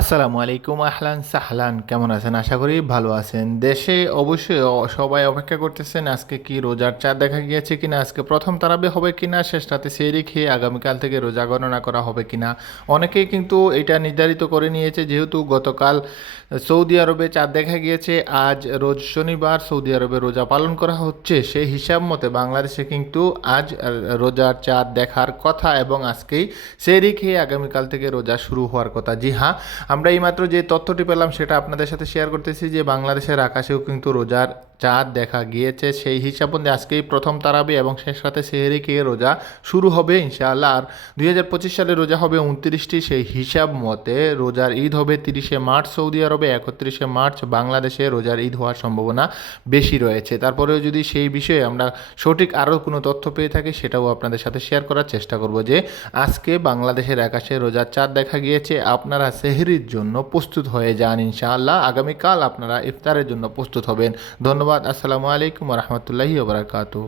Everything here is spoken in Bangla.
আসসালামু আলাইকুম, আহলান সাহলান, কেমন আছেন? আশা করি ভালো আছেন। দেশে অবশ্যই সবাই অপেক্ষা করতেছেন, আজকে কি রোজার চাঁদ দেখা গিয়েছে কিনা, আজকে প্রথম তারাবে হবে কিনা, শেষ রাতে সেরি খেয়ে আগামীকাল থেকে রোজা গণনা করা হবে কিনা, অনেকেই কিন্তু এটা নির্ধারিত করে নিয়েছে, যেহেতু গতকাল সৌদি আরবে চাঁদ দেখা গিয়েছে, আজ রোজ শনিবার সৌদি আরবে রোজা পালন করা হচ্ছে, সেই হিসাব মতে বাংলাদেশে কিন্তু আজ রোজার চাঁদ দেখার কথা এবং আজকেই সেরি খেয়ে আগামীকাল থেকে রোজা শুরু হওয়ার কথা। জি হ্যাঁ আমরা এইমাত্র যে তথ্যটি পেলাম সেটা আপনাদের সাথে শেয়ার করতেছি যে বাংলাদেশের আকাশেও কিন্তু রোজার চাঁদ দেখা গিয়েছে, সেই হিসাব মধ্যে আজকেই প্রথম তারাবি এবং শেষ রাতে সেহেরি খেয়ে রোজা শুরু হবে ইনশাআল্লাহ। আর দুই হাজার পঁচিশ সালে রোজা হবে উনত্রিশটি, সেই হিসাব মতে রোজার ঈদ হবে তিরিশে মার্চ, সৌদি আরবে একত্রিশে মার্চ, বাংলাদেশে রোজার ঈদ হওয়ার সম্ভাবনা বেশি রয়েছে। তারপরেও যদি সেই বিষয়ে আমরা সঠিক আরও কোনো তথ্য পেয়ে থাকি, সেটাও আপনাদের সাথে শেয়ার করার চেষ্টা করব যে আজকে বাংলাদেশের আকাশে রোজার চাঁদ দেখা গিয়েছে, আপনারা সেহরির জন্য প্রস্তুত হয়ে যান ইনশাআল্লাহ। আগামীকাল আপনারা ইফতারের জন্য প্রস্তুত হবেন। ধন্যবাদ আসসালামু আলাইকুম রহমতুল্লাহি ওবরাকাতু